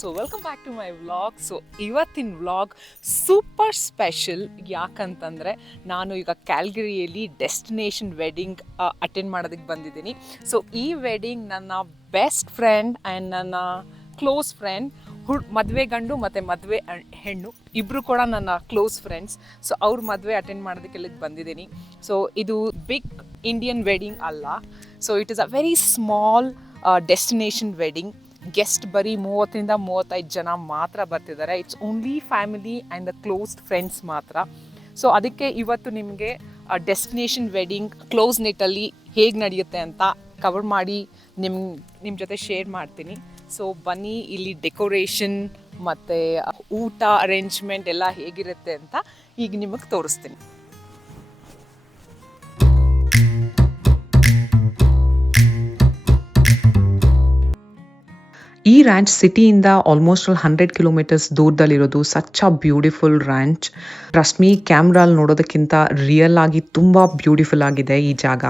So welcome back to my vlog. So ಇವತ್ತಿನ vlog super special. ಯಾಕಂತಂದರೆ ನಾನು ಈಗ ಕ್ಯಾಲ್ಗರಿಯಲ್ಲಿ ಡೆಸ್ಟಿನೇಷನ್ ವೆಡ್ಡಿಂಗ್ ಅಟೆಂಡ್ ಮಾಡೋದಕ್ಕೆ ಬಂದಿದ್ದೀನಿ. ಸೊ ಈ ವೆಡ್ಡಿಂಗ್ ನನ್ನ ಬೆಸ್ಟ್ ಫ್ರೆಂಡ್ ಆ್ಯಂಡ್ ನನ್ನ ಕ್ಲೋಸ್ ಫ್ರೆಂಡ್ ಮದುವೆ ಗಂಡು ಮತ್ತು ಮದುವೆ ಹೆಣ್ಣು ಇಬ್ಬರು ಕೂಡ ನನ್ನ ಕ್ಲೋಸ್ ಫ್ರೆಂಡ್ಸ್. ಸೊ ಅವ್ರ ಮದುವೆ ಅಟೆಂಡ್ ಮಾಡೋದಕ್ಕೆ ಇಲ್ಲಿಗೆ ಬಂದಿದ್ದೀನಿ. ಸೊ ಇದು ಬಿಗ್ ಇಂಡಿಯನ್ ವೆಡ್ಡಿಂಗ್ ಅಲ್ಲ. So it is a very small destination wedding. Guest ಬರೀ 30-35 ಜನ ಮಾತ್ರ ಬರ್ತಿದ್ದಾರೆ. It's only family and the closed friends ಮಾತ್ರ. ಸೊ ಅದಕ್ಕೆ ಇವತ್ತು ನಿಮಗೆ ಡೆಸ್ಟಿನೇಷನ್ ವೆಡ್ಡಿಂಗ್ ಕ್ಲೋಸ್ ನೆಟ್ಟಲ್ಲಿ ಹೇಗೆ ನಡೆಯುತ್ತೆ ಅಂತ ಕವರ್ ಮಾಡಿ ನಿಮ್ಮ ಜೊತೆ ಶೇರ್ ಮಾಡ್ತೀನಿ. ಸೊ ಬನ್ನಿ, ಇಲ್ಲಿ ಡೆಕೋರೇಷನ್ ಮತ್ತು ಊಟ ಅರೇಂಜ್ಮೆಂಟ್ ಎಲ್ಲ ಹೇಗಿರುತ್ತೆ ಅಂತ ಈಗ ನಿಮಗೆ ತೋರಿಸ್ತೀನಿ. ಈ ರ್ಯಾಂಚ್ ಸಿಟಿಯಿಂದ ಆಲ್ಮೋಸ್ಟ್ 100 ಕಿಲೋಮೀಟರ್ಸ್ ದೂರದಲ್ಲಿರೋದು. Such a beautiful ranch. Rashmi ಕ್ಯಾಮ್ರಾಲ್ ನೋಡೋದಕ್ಕಿಂತ ರಿಯಲ್ ಆಗಿ ತುಂಬಾ ಬ್ಯೂಟಿಫುಲ್ ಆಗಿದೆ ಈ ಜಾಗ.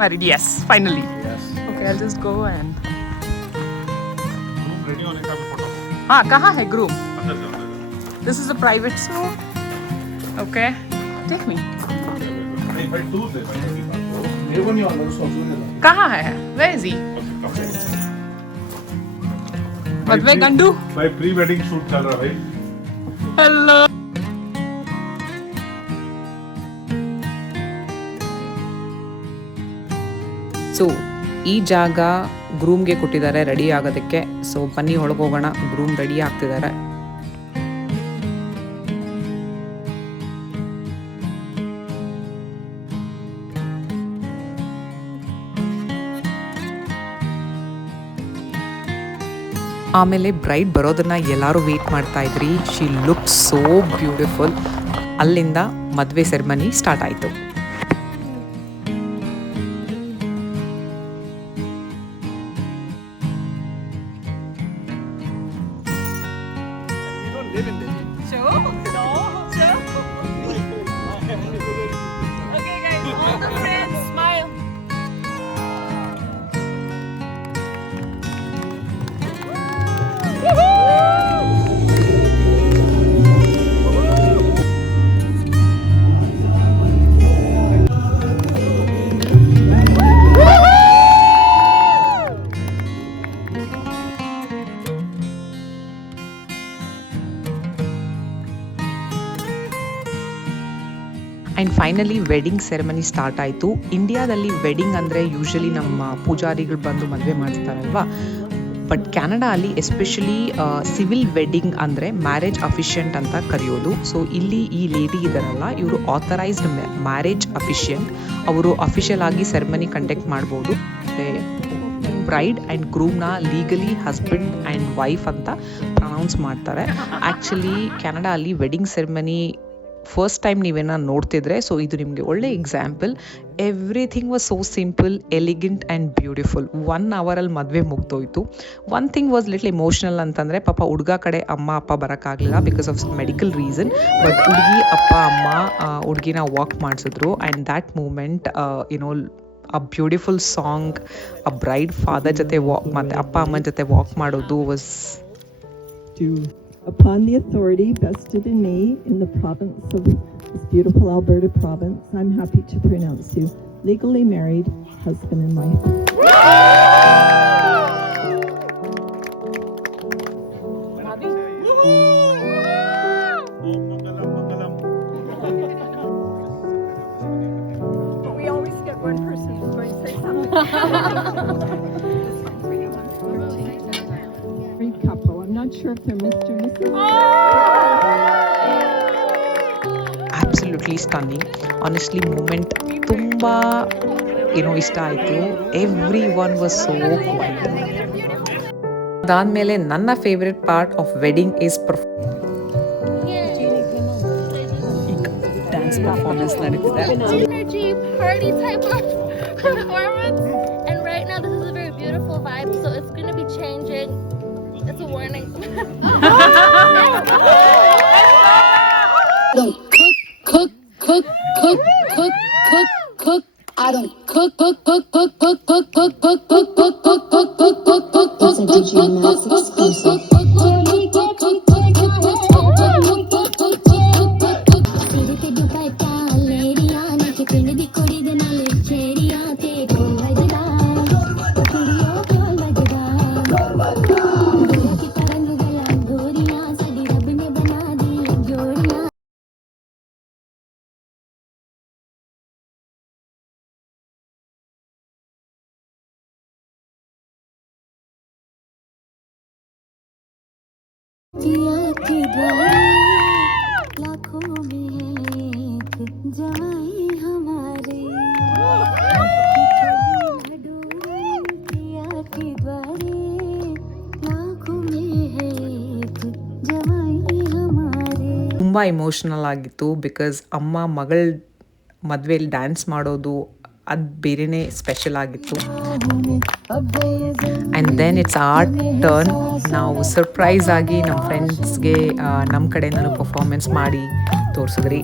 Married, yes, finally. Yes. Okay, I'll just go and. Groom ready होने का भी फोटो. हाँ, कहाँ है groom? अंदर जाओ. This is the private suite. Okay, take me. नहीं भाई दूर दे भाई मेरी बात को. मेरे को नहीं आना तो सोचो नहीं. कहाँ है? Where is he? मधुवे गंडू. भाई प्री वेडिंग शूट चल रहा भाई. Hello. ಸೊ ಈ ಜಾಗ ಗ್ರೂಮ್ಗೆ ಕೊಟ್ಟಿದ್ದಾರೆ ರೆಡಿ ಆಗೋದಕ್ಕೆ. ಸೊ ಬನ್ನಿ ಒಳಗೋಗೋಣ. ಗ್ರೂಮ್ ರೆಡಿ ಆಗ್ತಿದ್ದಾರೆ. ಆಮೇಲೆ ಬ್ರೈಡ್ ಬರೋದನ್ನ ಎಲ್ಲರೂ ವೇಟ್ ಮಾಡ್ತಾ ಇದ್ರಿ. She look so beautiful. ಅಲ್ಲಿಂದ ಮದುವೆ ಸೆರೆಮನಿ ಸ್ಟಾರ್ಟ್ ಆಯಿತು. And finally wedding ceremony start ಆಯಿತು. ಇಂಡಿಯಾದಲ್ಲಿ ವೆಡ್ಡಿಂಗ್ ಅಂದರೆ ಯೂಶಲಿ ನಮ್ಮ ಪೂಜಾರಿಗಳು ಬಂದು ಮದುವೆ ಮಾಡಿಸ್ತಾರಲ್ವಾ. ಬಟ್ ಕ್ಯಾನಡಾ ಅಲ್ಲಿ ಎಸ್ಪೆಷಲಿ ಸಿವಿಲ್ ವೆಡ್ಡಿಂಗ್ ಅಂದರೆ ಮ್ಯಾರೇಜ್ ಅಫಿಷಿಯಂಟ್ ಅಂತ ಕರೆಯೋದು. ಸೊ ಇಲ್ಲಿ ಈ ಲೇಡಿ ಇದ್ದಾರಲ್ಲ, ಇವರು ಆಥರೈಸ್ಡ್ ಮ್ಯಾರೇಜ್ ಅಫಿಷಿಯಂಟ್. ಅವರು ಅಫಿಷಿಯಲ್ ಆಗಿ ಸೆರೆಮನಿ ಕಂಡಕ್ಟ್ ಮಾಡ್ಬೋದು. ಬ್ರೈಡ್ ಆ್ಯಂಡ್ ಗ್ರೂಮ್ನ ಲೀಗಲಿ ಹಸ್ಬೆಂಡ್ ಆ್ಯಂಡ್ ವೈಫ್ ಅಂತ ಪ್ರನೌನ್ಸ್ ಮಾಡ್ತಾರೆ. ಆ್ಯಕ್ಚುಲಿ ಕ್ಯಾನಡಾ ಅಲ್ಲಿ ವೆಡ್ಡಿಂಗ್ ಸೆರೆಮನಿ ಫಸ್ಟ್ ಟೈಮ್ ನೀವೇನ ನೋಡ್ತಿದ್ರೆ, ಸೊ ಇದು ನಿಮಗೆ ಒಳ್ಳೆ example. Everything was so simple, elegant and beautiful. 1 ಅವರಲ್ಲಿ ಮದುವೆ ಮುಗ್ದೋಯ್ತು. One thing was little emotional ಅಂತಂದರೆ, ಪಾಪ ಹುಡುಗ ಕಡೆ ಅಮ್ಮ ಅಪ್ಪ ಬರೋಕ್ಕಾಗಲಿಲ್ಲ because of medical reason. But ಹುಡುಗಿ ಅಪ್ಪ ಅಮ್ಮ ಹುಡುಗಿನ ವಾಕ್ ಮಾಡಿಸಿದ್ರು. And that moment you know a beautiful song, a bride father ಜೊತೆ ವಾಕ್ ಮತ್ತು ಅಪ್ಪ ಅಮ್ಮನ ಜೊತೆ ವಾಕ್ ಮಾಡೋದು was. Upon the authority vested in me in the province of this beautiful Alberta province, I'm happy to pronounce you legally married, husband and wife. We always get one person who's going to say something. Great couple. I'm not sure if they're Mr. and Mrs. Absolutely stunning. Honestly, moment ತುಂಬಾ ಇಷ್ಟ ಆಯಿತು. Everyone was so quiet. ಅದಾದಮೇಲೆ ನನ್ನ favourite part of wedding is dance performance ನಡೀತಿದೆ. Energy party type of performance, and right now this is a very beautiful vibe, so it's gonna change it. It's a warning. Don't cook. I don't cook. It's a DJ Max exclusive. लाखों में एक जवाई हमारे के द्वारे लाखों में एक जवाई हमारे. ತುಂಬ ಇಮೋಷ್ನಲ್ ಆಗಿತ್ತು ಬಿಕಾಸ್ ಅಮ್ಮ ಮಗಳ ಮದುವೆಯಲ್ಲಿ ಡ್ಯಾನ್ಸ್ ಮಾಡೋದು ಅದು ಬೇರೆಯೇ ಸ್ಪೆಷಲ್ ಆಗಿತ್ತು. And then it's our turn. ನಾವು ಸರ್ಪ್ರೈಸ್ ಆಗಿ ನಮ್ಮ ಫ್ರೆಂಡ್ಸ್ಗೆ ನಮ್ಮ ಕಡೆಯಿಂದನೂ ಪರ್ಫಾರ್ಮೆನ್ಸ್ ಮಾಡಿ ತೋರಿಸಿದ್ರಿ.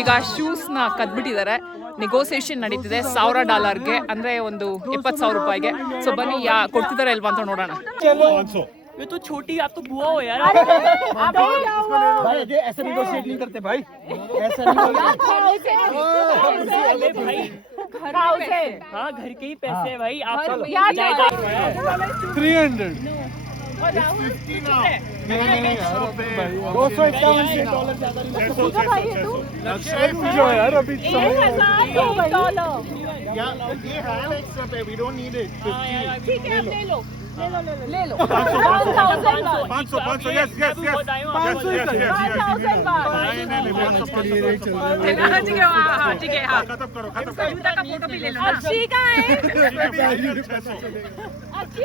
ಈಗ ಶೂಸ್ನ ಕದ್ಬಿಟ್ಟಿದ್ದಾರೆ. ನೆಗೋಸಿಯೇಷನ್ ನಡೀತಿದೆ $1,000 ಅಂದರೆ ಒಂದು 70,000 ರೂಪಾಯಿಗೆ. ಸೊ ಬನ್ನಿ ಕೊಡ್ತಿದ್ದಾರೆ ಇಲ್ವಾ ಅಂತ ನೋಡೋಣ. ये तो छोटी, आप तो बुआ हो यार. भाई ये ऐसे नेगोशिएट नहीं करते भाई, ऐसा नहीं भाई हाँ घर के ही पैसे है भाई. आप 300 जो है यार अभी ये है एक्स्ट्रा पे, वी डोंट नीड इट. ठीक है, ले लो 500 यस यस यस 500 ठीक है हाँ. खत्म करो का फोटो भी ले लो. अच्छी का है. अच्छी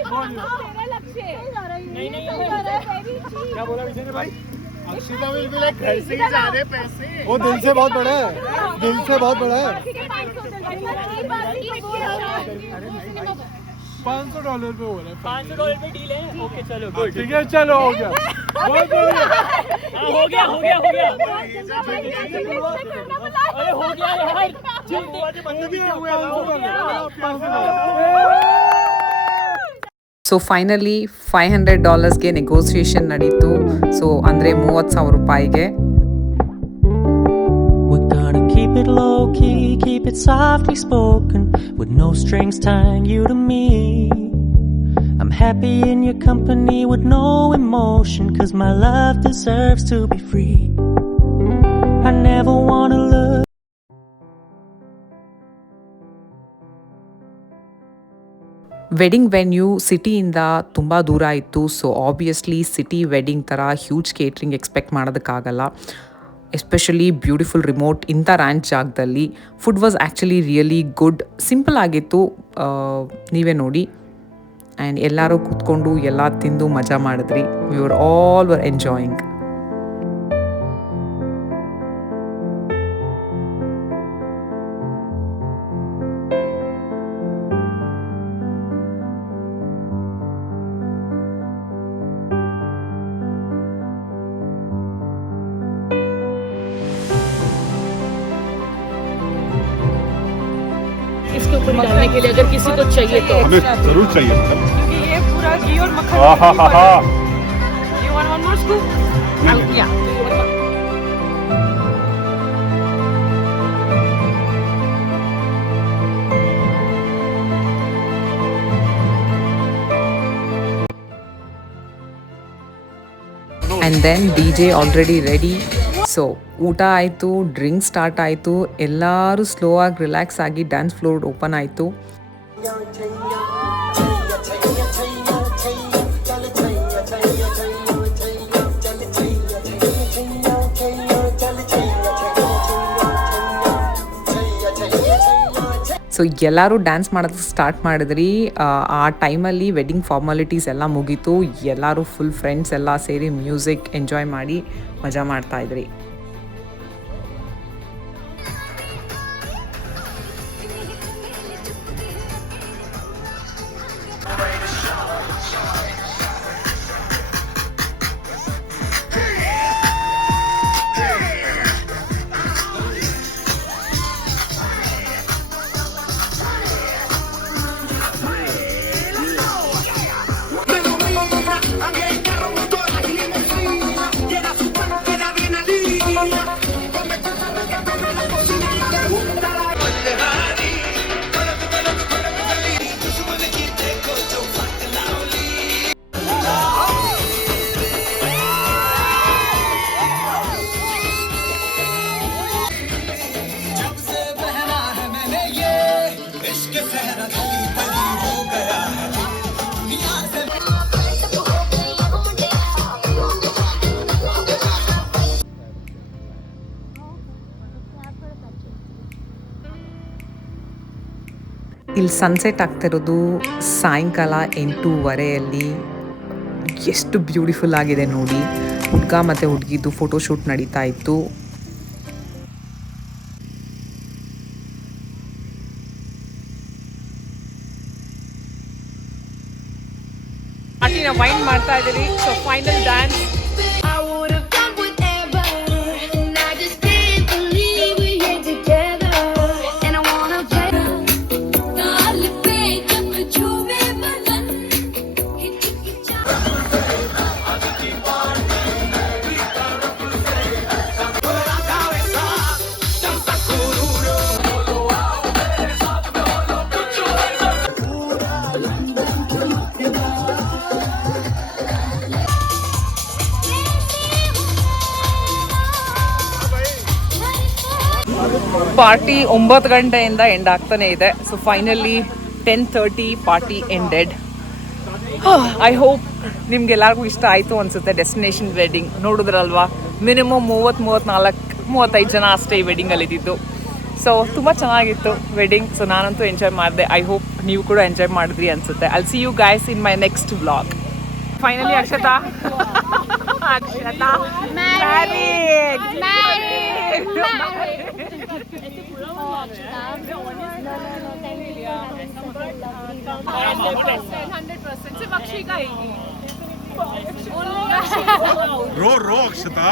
क्या बोला विजय ने भाई? अक्षिता विल बी लाइक घर से ही जा रहे पैसे. वो दिल से बहुत बड़ा है, दिल से बहुत बड़ा है. $500 पे हो रहा है. $500 पे डील है. ओके चलो ठीक है चलो हो गया. बहुत बढ़िया. हो गया अरे हो गया यार. ಸೊ ಫೈನಲಿ $500ಗೆ ನೆಗೋಸಿಯೇಷನ್ ನಡೀತು. ಸೊ ಅಂದರೆ 30,000 ರೂಪಾಯಿಗೆ. We're gonna keep it low key, keep it softly spoken, with no strings tying you to me. I'm happy in your company with no emotion, 'cause my love deserves to be free. I never wanna look. Wedding venue ಸಿಟಿಯಿಂದ ತುಂಬ ದೂರ ಇತ್ತು. So obviously city wedding ಥರ huge catering expect ಮಾಡೋದಕ್ಕಾಗಲ್ಲ. Especially beautiful remote ಇಂಥ ranch ಜಾಗದಲ್ಲಿ food was actually really good. Simple ಆಗಿತ್ತು, ನೀವೇ ನೋಡಿ. ಆ್ಯಂಡ್ ಎಲ್ಲರೂ ಕೂತ್ಕೊಂಡು ಎಲ್ಲ ತಿಂದು ಮಜಾ ಮಾಡಿದ್ರಿ. We were enjoying. इसके ऊपर डालने के लिए अगर किसी को चाहिए तो जरूर चाहिए. क्योंकि ये पूरा घी और मक्खन. You want one more scoop? Yeah. And then D J already ready. So ಊಟ ಆಯಿತು, ಡ್ರಿಂಕ್ ಸ್ಟಾರ್ಟ್ ಆಯಿತು, ಎಲ್ಲರೂ ಸ್ಲೋ ಆಗಿ ರಿಲ್ಯಾಕ್ಸ್ ಆಗಿ ಡ್ಯಾನ್ಸ್ ಫ್ಲೋರ್ ಓಪನ್ ಆಯಿತು. ಸೊ ಎಲ್ಲರೂ ಡ್ಯಾನ್ಸ್ ಮಾಡೋದಕ್ಕೆ ಸ್ಟಾರ್ಟ್ ಮಾಡಿದ್ರಿ. ಆ ಟೈಮಲ್ಲಿ ವೆಡ್ಡಿಂಗ್ ಫಾರ್ಮಾಲಿಟೀಸ್ ಎಲ್ಲ ಮುಗೀತು. ಎಲ್ಲರೂ ಫುಲ್ ಫ್ರೆಂಡ್ಸ್ ಎಲ್ಲ ಸೇರಿ ಮ್ಯೂಸಿಕ್ ಎಂಜಾಯ್ ಮಾಡಿ ಮಜಾ ಮಾಡ್ತಾಯಿದ್ರಿ. ಇಲ್ಲಿ ಸನ್ಸೆಟ್ ಆಗ್ತಿರೋದು ಸಾಯಂಕಾಲ 8:30. ಎಷ್ಟು ಬ್ಯೂಟಿಫುಲ್ ಆಗಿದೆ ನೋಡಿ. ಹುಡುಗ ಮತ್ತು ಹುಡುಗಿದು ಫೋಟೋಶೂಟ್ ನಡೀತಾ ಇತ್ತು. ಪಾರ್ಟಿನ ವೈಂಡ್ ಮಾಡ್ತಾ ಇದ್ದೀರಿ. So final dance. ಪಾರ್ಟಿ 9 ಗಂಟೆಯಿಂದ ಎಂಡ್ ಆಗ್ತಾನೆ ಇದೆ. So finally 10:30 party ended. I hope ನಿಮ್ಗೆಲ್ಲರಿಗೂ ಇಷ್ಟ ಆಯಿತು ಅನಿಸುತ್ತೆ. ಡೆಸ್ಟಿನೇಷನ್ ವೆಡ್ಡಿಂಗ್ ನೋಡಿದ್ರಲ್ವಾ, ಮಿನಿಮಮ್ 34-35 ಜನ ಅಷ್ಟೇ ಈ ವೆಡ್ಡಿಂಗಲ್ಲಿ ಇದ್ದಿದ್ದು. ಸೊ ತುಂಬ ಚೆನ್ನಾಗಿತ್ತು ವೆಡ್ಡಿಂಗ್. ಸೊ ನಾನಂತೂ ಎಂಜಾಯ್ ಮಾಡಿದೆ. ಐ ಹೋಪ್ ನೀವು ಕೂಡ ಎಂಜಾಯ್ ಮಾಡಿದ್ರಿ ಅನಿಸುತ್ತೆ. I'll see you guys in my next vlog. Finally Akshata रो अक्षता.